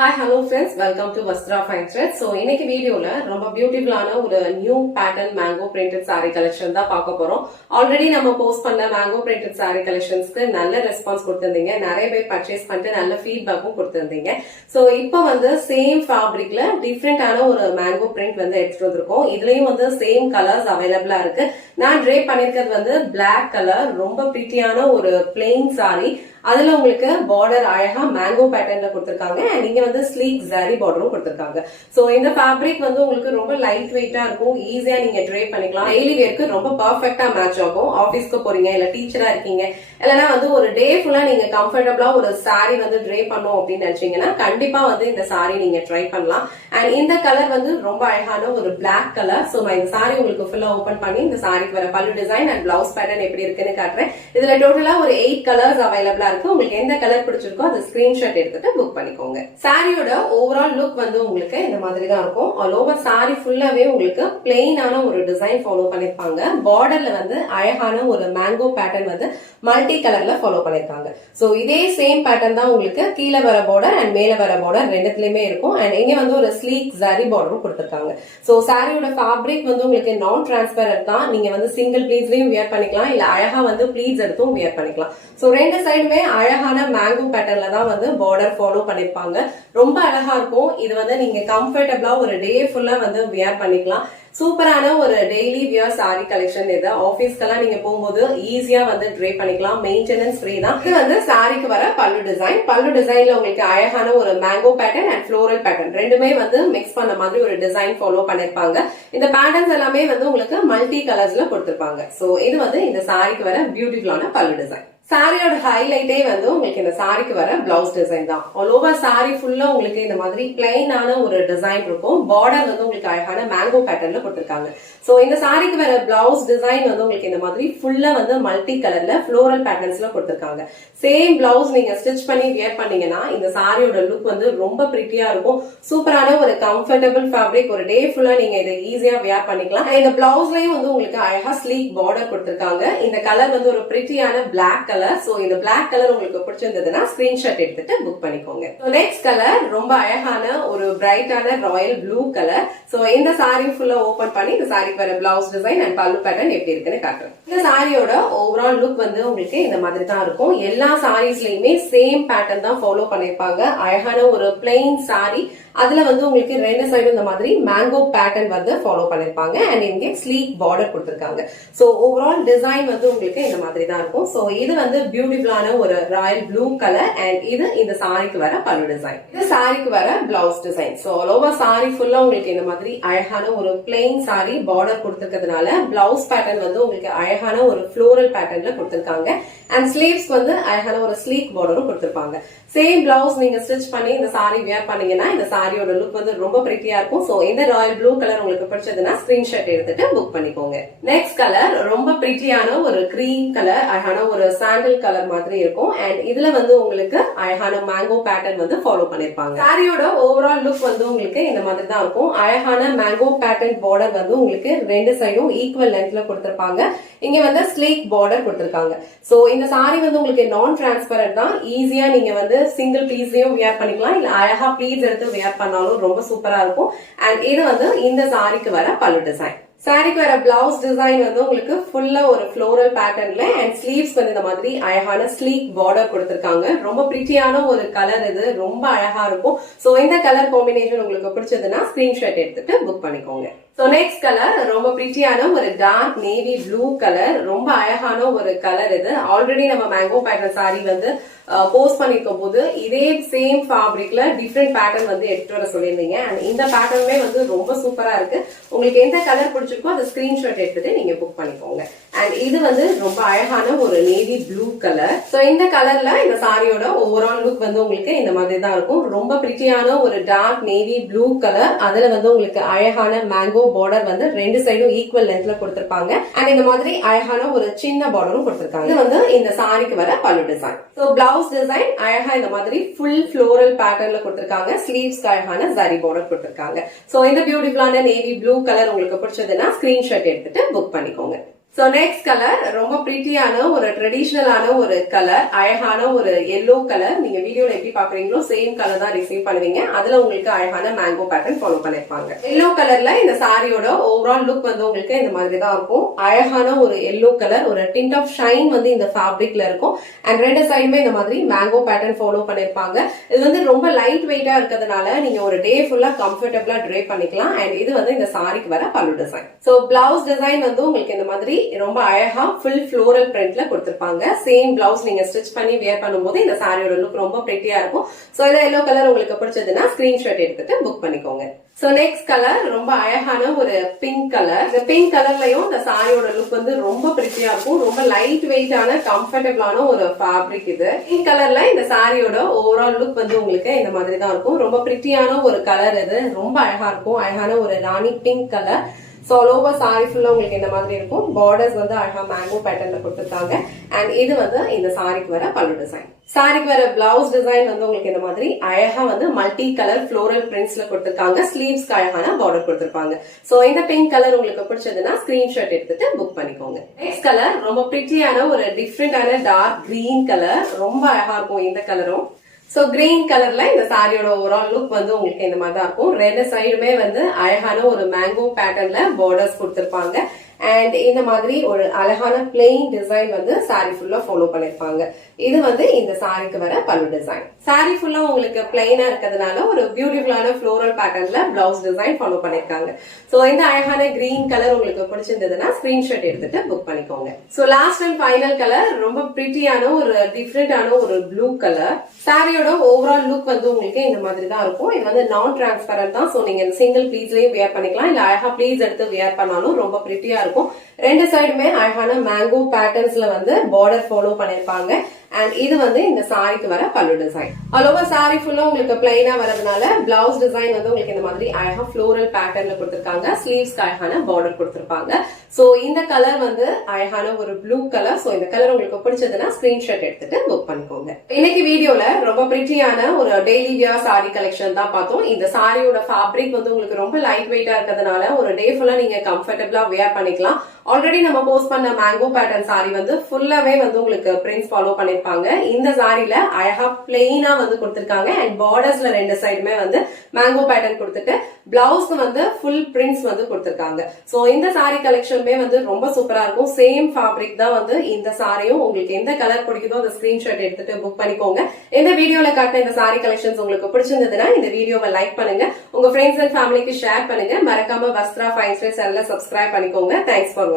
Hi, hello friends. Welcome to Vastra Fine Thread. So, இன்னைக்கு வீடியோல ரொம்ப பியூட்டிஃபுல்லான ஒரு new pattern mango printed saree collection தான் பார்க்க போறோம். ஆல்ரெடி நம்ம போஸ்ட் பண்ண மேங்கோ பிரிண்டட் saree கலெக்ஷன்ஸ்க்கு நல்ல ரெஸ்பான்ஸ் கொடுத்திருந்தீங்க. நிறைய பேர் பர்ச்சேஸ் பண்ணிட்டு நல்ல ஃபீட்பேக்கும் கொடுத்திருந்தீங்க. சோ, இப்போ வந்து சேம் ஃபேப்ரிக்ல டிஃபரெண்டான ஒரு மேங்கோ பிரிண்ட் வந்து எடுத்துட்டு வந்திருக்கோம். இதுலயும் வந்து சேம் கலர்ஸ் அவைலபிளா இருக்கு. நான் ட்ரேப் பண்ணிருக்கிறது வந்து பிளாக் கலர், ரொம்ப பிரிட்டியான ஒரு பிளெயின் saree. அதுல உங்களுக்கு பார்டர் அழகா மேங்கோ பேட்டர்ன்ல கொடுத்திருக்காங்க அண்ட் இங்க வந்து ஸ்லீக் ஜரி பார்டரும் கொடுத்திருக்காங்க. சோ இந்த ஃபேப்ரிக் வந்து உங்களுக்கு ரொம்ப லைட் வெயிட்டா இருக்கும், ஈஸியா நீங்க ட்ரேப் பண்ணிக்கலாம். டெய்லி வேர்க்கு ரொம்ப பர்ஃபெக்ட்டா மேட்ச் ஆகும். ஆபீஸ்க்கு போறீங்க, இல்ல டீச்சரா இருக்கீங்க, இல்லனா வந்து ஒரு டே ஃபுல்லா நீங்க கம்ஃபர்டபிளா ஒரு saree வந்து ட்ரேப் பண்ணணும் அப்படின்னு நினைச்சீங்கன்னா கண்டிப்பா வந்து இந்த saree நீங்க ட்ரை பண்ணலாம். அண்ட் இந்த கலர் வந்து ரொம்ப அழகான ஒரு பிளாக் கலர். சோ நான் இந்த saree உங்களுக்கு ஃபுல்லா ஓபன் பண்ணி இந்த சாரிக்கு வர பல்லு டிசைன் அண்ட் பிளவுஸ் பேட்டர்ன் எப்படி இருக்குன்னு காட்டுறேன். இதுல டோட்டலா ஒரு 8 கலர்ஸ் அவைலபிளா இருக்கு. உங்களுக்கு எந்த கலர் பிடிச்சிருக்கோ அதை ஸ்கிரீன்ஷாட் எடுத்துட்டு புக் பண்ணிக்கோங்க. சாரியோட ஓவரால் லுக் வந்து உங்களுக்கு இந்த மாதிரி தான் இருக்கும். ஆல் ஓவர் சாரி ஃபுல்லாவே உங்களுக்கு பிளெயினான ஒரு டிசைன் ஃபாலோ பண்ணிருப்பாங்க. பார்டர்ல வந்து அழகான ஒரு மேங்கோ பேட்டர்ன் வந்து மல்டி கலர்ல ஃபாலோ பண்ணிருக்காங்க. சோ இதே சேம் பேட்டர்ன் தான் உங்களுக்கு கீழே வர பார்டர் அண்ட் மேல வர பார்டர் ரெண்டுத்துலயுமே இருக்கும். அண்ட் இங்க வந்து ஒரு ஸ்லீக் ஜரி பார்டரும் கொடுத்திருக்காங்க. சோ சாரியோட ஃபேப்ரிக் வந்து உங்களுக்கு நான் டிரான்ஸ்பரண்ட் தான். நீங்க வந்து சிங்கிள் ப்ளீட்ஸ்லயும் வியர் பண்ணிக்கலாம், இல்ல அழகா வந்து ப்ளீட்ஸ் எடுத்தும் வியர் பண்ணிக்கலாம். சோ ரெண்டு சைடுமே அழகான மேங்கோ பேட்டர்ன்ல தான் வந்து பார்டர் ஃபாலோ பண்ணிருப்பாங்க. ரொம்ப அழகா இருக்கும். இது வந்து நீங்க கம்ஃபர்டபிளா ஒரு டே ஃபுல்லா வந்து வியர் பண்ணிக்கலாம். சூப்பரான ஒரு டெய்லி வியர் சாரி கலெக்ஷன் இது. ஆபீஸ்க்கெல்லாம் நீங்க போகும்போது ஈஸியா வந்து ட்ரே பண்ணிக்கலாம். மெயின்டெனன்ஸ் ஃப்ரீ தான். இது வந்து சாரிக்கு வர பல்லு டிசைன். பல்லு டிசைன்ல உங்களுக்கு அழகான ஒரு mango pattern and floral pattern ரெண்டுமே வந்து மிக்ஸ் பண்ண மாதிரி ஒரு டிசைன் ஃபாலோ பண்ணிருப்பாங்க. இந்த பேட்டர்ன்ஸ் எல்லாமே வந்து உங்களுக்கு மல்டி கலர்ஸ்ல கொடுத்திருப்பாங்க. சோ இது வந்து இந்த சாரிக்கு வர பியூட்டிஃபுல்லான பல்லு டிசைன். சாரியோட ஹைலைட்டே வந்து உங்களுக்கு இந்த சாரிக்கு வர பிளவுஸ் டிசைன் தான். ஆல் ஓவர் சாரி ஃபுல்லா உங்களுக்கு இந்த மாதிரி பிளைனான ஒரு டிசைன் இருக்கும். பார்டர் வந்து உங்களுக்கு அழகான மேங்கோ பேட்டர்ன்ல கொடுத்திருக்காங்க. சோ இந்த சாரிக்கு வர பிளவுஸ் டிசைன் வந்து உங்களுக்கு இந்த மாதிரி ஃபுல்லா வந்து மல்டி கலர்ல ஃப்ளோரல் பேட்டர்ன்ஸ்ல கொடுத்திருக்காங்க. சேம் பிளவுஸ் நீங்க ஸ்டிச் பண்ணி வியர் பண்ணீங்கன்னா இந்த சாரியோட லுக் வந்து ரொம்ப பிரிட்டியா இருக்கும். சூப்பரான ஒரு கம்ஃபர்டபிள் ஃபேப்ரிக். ஒரு டே ஃபுல்லா நீங்க இதை ஈஸியா வியர் பண்ணிக்கலாம். இந்த பிளவுஸ்லயும் வந்து உங்களுக்கு அழகா ஸ்லீக் பார்டர் கொடுத்திருக்காங்க. இந்த கலர் வந்து ஒரு பிரிட்டியான பிளாக் கலர். சோ இந்த பிளாக் கலர் உங்களுக்கு பிடிச்சிருந்ததுன்னா ஸ்கிரீன்ஷாட் எடுத்துட்டு புக் பண்ணிக்கோங்க. நெக்ஸ்ட் கலர் ரொம்ப அழகான ஒரு பிரைட்டான ராயல் ப்ளூ கலர். சோ இந்த சாரி ஃபுல்லா ஓபன் பண்ணி இந்த சாரிக்கு வர பிளவுஸ் டிசைன் அண்ட் பல்லு பேட்டர்ன் எப்படி இருக்குன்னு காட்டுறேன். இந்த சாரியோட ஓவரால் லுக் வந்து உங்களுக்கு இந்த மாதிரி தான் இருக்கும். எல்லா சாரீஸ்லயுமே சேம் பேட்டர்ன் தான் ஃபாலோ பண்ணிருப்பாங்க. அழகான ஒரு பிளெயின் சாரி, அதுல வந்து உங்களுக்கு ரெண்டு சைடும் இந்த மாதிரி மேங்கோ பேட்டர்ன் வந்து ஃபாலோ பண்ணிருப்பாங்க அண்ட் இங்க ஸ்லீக் பார்டர் கொடுத்திருக்காங்க. சோ ஓவரால் டிசைன் வந்து உங்களுக்கு இந்த மாதிரி தான் இருக்கும். சோ இது வந்து பியூட்டிஃபுல்லான ஒரு ராயல் ப்ளூ கலர் அண்ட் இது இந்த சாரிக்கு வர பல்லு டிசைன். இது சாரிக்கு வர blouse design. So all over sari ஃபுல்லா உங்களுக்கு இந்த மாதிரி அழகான ஒரு பிளெயின் சாரி பார்டர் கொடுத்திருக்கிறதுனால பிளவுஸ் பேட்டர்ன் வந்து உங்களுக்கு அழகான ஒரு ஃப்ளோரல் பேட்டர்ன்ல கொடுத்திருக்காங்க அண்ட் ஸ்லீவ்ஸ் வந்து அழகான ஒரு ஸ்லீக் பார்டரும் கொடுத்திருப்பாங்க. சேம் பிளவுஸ் நீங்க ஸ்டிச் பண்ணி இந்த சாரி வியர் பண்ணீங்கன்னா இந்த சாரியோட லுக் வந்து ரொம்ப பிரிட்டியா இருக்கும். சோ இந்த ராயல் ப்ளூ கலர் உங்களுக்கு பிடிச்சதுன்னா ஸ்கிரீன்ஷாட் எடுத்துட்டு புக் பண்ணிக்கோங்க. நெக்ஸ்ட் கலர் ரொம்ப பிரிட்டியான ஒரு கிரீம் கலர், அழகான ஒரு சாண்டல் கலர் மாதிரி இருக்கும் அண்ட் இதுல வந்து உங்களுக்கு அழகான மேங்கோ பேட்டர்ன் வந்து ஃபாலோ பண்ணிருப்பாங்க. சாரியோட ஓவரால் லுக் வந்து உங்களுக்கு இந்த மாதிரி தான் இருக்கும். அழகான மேங்கோ பேட்டர்ன் பார்டர் வந்து உங்களுக்கு ரெண்டு சைடும் ஈக்குவல் லென்த்ல கொடுத்திருப்பாங்க. இங்க வந்து ஸ்லீக் பார்டர் கொடுத்திருக்காங்க. சோ இந்த சாரி வந்து உங்களுக்கு நான் டிரான்ஸ்பரண்ட் தான். ஈஸியா நீங்க வந்து சிங்கிள் பீஸ்லயும் வியர் பண்ணிக்கலாம், இல்ல அழகா ப்ளீட்ஸ் எடுத்து வியர் பண்ணாலும் ரொம்ப சூப்பரா இருக்கும். அண்ட் இது வந்து இந்த சாரிக்கு வர பல்லு டிசைன். சாரிக்கு வர பிளவுஸ் டிசைன் வந்து உங்களுக்கு ஃபுல்லா ஒரு ஃப்ளோரல் பேட்டர்ன்ல அண்ட் ஸ்லீவ்ஸ் வந்து இந்த மாதிரி அழகான ஸ்லீக் பார்டர் கொடுத்திருக்காங்க. ரொம்ப பிரிட்டியான ஒரு கலர், இது ரொம்ப அழகா இருக்கும். சோ இந்த கலர் காம்பினேஷன் உங்களுக்கு பிடிச்சதுன்னா ஸ்கிரீன்ஷாட் எடுத்துட்டு புக் பண்ணிக்கோங்க. சோ நெக்ஸ்ட் கலர் ரொம்ப பிரிட்டியான ஒரு டார்க் நேவி ப்ளூ கலர். ரொம்ப அழகான ஒரு கலர் இது. ஆல்ரெடி நம்ம மேங்கோ பேட்டர்ன் சாரி வந்து போஸ்ட் பண்ணிருக்கும் போது இதே சேம் ஃபேப்ரிக்ல டிஃப்ரெண்ட் பேட்டர்ன் வந்து எடுத்து வர சொல்லியிருந்தீங்க அண்ட் இந்த பேட்டர்னுமே வந்து ரொம்ப சூப்பரா இருக்கு. உங்களுக்கு எந்த கலர் பிடிச்சிருக்கோ அதை ஸ்கிரீன்ஷாட் எடுத்துட்டு நீங்க புக் பண்ணிக்கோங்க. அண்ட் இது வந்து ரொம்ப அழகான ஒரு நேவி ப்ளூ கலர். சோ இந்த கலர்ல இந்த சாரியோட ஓவரால் லுக் வந்து உங்களுக்கு இந்த மாதிரி தான் இருக்கும். ரொம்ப பிரிட்டியான ஒரு டார்க் நேவி ப்ளூ கலர், அதுல வந்து உங்களுக்கு அழகான மேங்கோ பார்டர் வந்து ரெண்டு சைடும் ஈக்குவல் லென்த்ல கொடுத்திருப்பாங்க அண்ட் இந்த மாதிரி அழகான ஒரு சின்ன பார்டரும் கொடுத்திருக்காங்க. இது வந்து இந்த சாரிக்கு வர பல்லு டிசைன். சோ பிளவுஸ் டிசைன் அழகா இந்த மாதிரி ஃபுல் ஃப்ளோரல் பேட்டர்ன்ல கொடுத்திருக்காங்க. ஸ்லீவ்ஸ்க்கு அழகான ஜரி பார்டர் கொடுத்திருக்காங்க. சோ இந்த பியூட்டிஃபுல்லான நேவி ப்ளூ கலர் உங்களுக்கு பிடிச்சதுன்னா ஸ்கிரீன்ஷாட் எடுத்துட்டு புக் பண்ணிக்கோங்க. சோ நெக்ஸ்ட் கலர் ரொம்ப பிரிட்டியான ஒரு ட்ரெடிஷனலான ஒரு கலர், அழகான ஒரு எல்லோ கலர். நீங்க வீடியோல எப்படி பாக்குறீங்களோ சேம் கலர் தான் ரிசீவ் பண்ணுவீங்க. அதுல உங்களுக்கு அழகான மேங்கோ பேட்டர்ன் ஃபாலோ பண்ணிருப்பாங்க. எல்லோ கலர்ல இந்த சாரியோட ஓவரால் லுக் வந்து உங்களுக்கு இந்த மாதிரி தான் இருக்கும். அழகான ஒரு எல்லோ கலர், ஒரு டிண்ட் ஆஃப் ஷைன் வந்து இந்த ஃபேப்ரிக்ல இருக்கும். அண்ட் ரெண்டு சைடுமே இந்த மாதிரி மேங்கோ பேட்டர்ன் ஃபாலோ பண்ணிருப்பாங்க. இது வந்து ரொம்ப லைட் வெயிட்டா இருக்கிறதுனால நீங்க ஒரு டே ஃபுல்லா கம்ஃபர்டபிளா ட்ரே பண்ணிக்கலாம். அண்ட் இது வந்து இந்த சாரிக்கு வர பல்லு டிசைன். சோ பிளவுஸ் டிசைன் வந்து உங்களுக்கு இந்த மாதிரி ரொம்ப அழகா ஃபுல் ஃப்ளோரல் பிரிண்ட்ல கொடுத்திருப்பாங்க. சேம் பிளவுஸ் நீங்க ஸ்டிச் பண்ணி வியர் பண்ணும்போது இந்த சாரியோட லுக் ரொம்ப பிரிட்டியா இருக்கும். சோ இந்த எல்லோ கலர் உங்களுக்கு பிடிச்சதுன்னா ஸ்கிரீன்ஷாட் எடுத்துட்டு புக் பண்ணிக்கோங்க. சோ நெக்ஸ்ட் கலர் ரொம்ப அழகான ஒரு பிங்க் கலர். இந்த பிங்க் கலர்லயும் இந்த சாரியோட லுக் வந்து ரொம்ப பிரிட்டியா இருக்கும். ரொம்ப லைட் வெயிட்டான கம்ஃபர்டபிளான ஒரு ஃபேப்ரிக் இது. பிங்க் கலர்ல இந்த சாரியோட ஓவரால் லுக் வந்து உங்களுக்கு இந்த மாதிரி தான் இருக்கும். ரொம்ப பிரிட்டியான ஒரு கலர் இது. ரொம்ப அழகா இருக்கும். அழகான ஒரு rani pink colour. So all over sari ஃபுல்லா உங்களுக்கு இந்த மாதிரி இருக்கும். பார்டர்ஸ் வந்து அழகா மேங்கோ பேட்டர்ன்ல கொடுத்திருக்காங்க. அண்ட் இது வந்து இந்த சாரிக்கு வர பல்லு டிசைன். சாரிக்கு வர பிளவுஸ் டிசைன் வந்து உங்களுக்கு இந்த மாதிரி அழகா வந்து மல்டி கலர் ஃப்ளோரல் பிரிண்ட்ஸ்ல கொடுத்திருக்காங்க. ஸ்லீவ்ஸ்க்கு அழகான பார்டர் கொடுத்திருப்பாங்க. சோ இந்த பிங்க் கலர் உங்களுக்கு பிடிச்சதுன்னா ஸ்கிரீன்ஷாட் எடுத்துட்டு புக் பண்ணிக்கோங்க. நெக்ஸ்ட் கலர் ரொம்ப பிரிட்டியான ஒரு டிஃப்ரெண்டான டார்க் கிரீன் கலர். ரொம்ப அழகா இருக்கும் இந்த கலரும். சோ கிரீன் கலர்ல இந்த சாரியோட ஓவரால் லுக் வந்து உங்களுக்கு இந்த மாதிரி தான் இருக்கும். ரெண்டு சைடுமே வந்து அழகான ஒரு மேங்கோ பேட்டர்ன்ல பார்டர்ஸ் கொடுத்திருப்பாங்க. அண்ட் இந்த மாதிரி ஒரு அழகான பிளெயின் டிசைன் வந்து சாரி ஃபுல்லா ஃபாலோ பண்ணிருப்பாங்க. இது வந்து இந்த சாரிக்கு வர பல்லு டிசைன். சாரி ஃபுல்லா உங்களுக்கு பிளெயினா இருக்கிறதுனால ஒரு பியூட்டிஃபுல்லான ஃப்ளோரல் பேட்டர்ன்ல பிளவுஸ் டிசைன் ஃபாலோ பண்ணிருக்காங்க. சோ இந்த அழகான கிரீன் கலர் உங்களுக்கு பிடிச்சிருந்ததுன்னா ஸ்கிரீன்ஷாட் எடுத்துட்டு புக் பண்ணிக்கோங்க. So last and final colour ரொம்ப பிரிட்டியான ஒரு டிஃப்ரெண்டான ஒரு ப்ளூ கலர். சாரியோட ஓவரால் லுக் வந்து உங்களுக்கு இந்த மாதிரி தான் இருக்கும். இது வந்து நான் டிரான்ஸ்பரண்ட் தான். சோ நீங்க சிங்கிள் ப்ளீஸ்லயும் வியர் பண்ணிக்கலாம். இல்ல அழகா ப்ளீஸ் எடுத்து வியர் பண்ணாலும் ரொம்ப பிரிட்டியா இருக்கும். ரெண்டு சைடுமே அழகான மேங்கோ பேட்டர்ன்ஸ்ல வந்து பார்டர் ஃபாலோ பண்ணிருப்பாங்க. அண்ட் இது வந்து இந்த சாரிக்கு வர பல்லு டிசைன். ஆல் ஓவர் சாரி ஃபுல்லா உங்களுக்கு பிளைனா வரதுனால பிளவுஸ் டிசைன் வந்து உங்களுக்கு இந்த மாதிரி அழகா ஃப்ளோரல் பேட்டர்ன்ல கொடுத்திருக்காங்க. ஸ்லீவ்ஸ்க்கு அழகான பார்டர் கொடுத்திருப்பாங்க. சோ இந்த கலர் வந்து அழகான ஒரு ப்ளூ கலர். சோ இந்த கலர் உங்களுக்கு பிடிச்சதுன்னா ஸ்கிரீன்ஷாட் எடுத்துட்டு புக் பண்ணிக்கோங்க. இன்னைக்கு வீடியோல ரொம்ப பிரிட்டியான ஒரு டெய்லி வியர் சாரி கலெக்ஷன் தான் பார்த்தோம். இந்த சாரியோட ஃபேப்ரிக் வந்து உங்களுக்கு ரொம்ப லைட் வெயிட்டா இருக்கிறதுனால ஒரு டே ஃபுல்லா நீங்க கம்ஃபர்டபிளா வியர் பண்ணிக்கலாம். ஆல்ரெடி நம்ம போஸ்ட் பண்ண மேங்கோ பேட்டர்ன் சாரி வந்து ஃபுல்லாவே வந்து உங்களுக்கு பிரிண்ட்ஸ் ஃபாலோ பண்ணிருப்பாங்க. இந்த சாரில அழகா பிளெயினா வந்து கொடுத்திருக்காங்க. அண்ட் பார்டர்ஸ்ல ரெண்டு சைடுமே வந்து மேங்கோ பேட்டர்ன் கொடுத்துட்டு பிளவுஸ்க்கு வந்து ஃபுல் பிரிண்ட்ஸ் வந்து கொடுத்திருக்காங்க. சோ இந்த சாரி கலெக்ஷனுமே வந்து ரொம்ப சூப்பரா இருக்கும். சேம் ஃபேப்ரிக் தான் வந்து இந்த சாரியும். உங்களுக்கு எந்த கலர் பிடிக்குதோ அந்த ஸ்கிரீன்ஷாட் எடுத்துட்டு புக் பண்ணிக்கோங்க. இந்த வீடியோல காட்டின இந்த சாரி கலெக்ஷன்ஸ் உங்களுக்கு பிடிச்சிருந்ததுன்னா இந்த வீடியோவை லைக் பண்ணுங்க. உங்க ஃப்ரெண்ட்ஸ் அண்ட் ஃபேமிலிக்கு ஷேர் பண்ணுங்க. மறக்காம வஸ்த்ரா ஃபைன் ஸ்டைல் சேனலை சப்ஸ்கிரைப் பண்ணிக்கோங்க. தேங்க்ஸ் ஃபார் வாட்சிங்.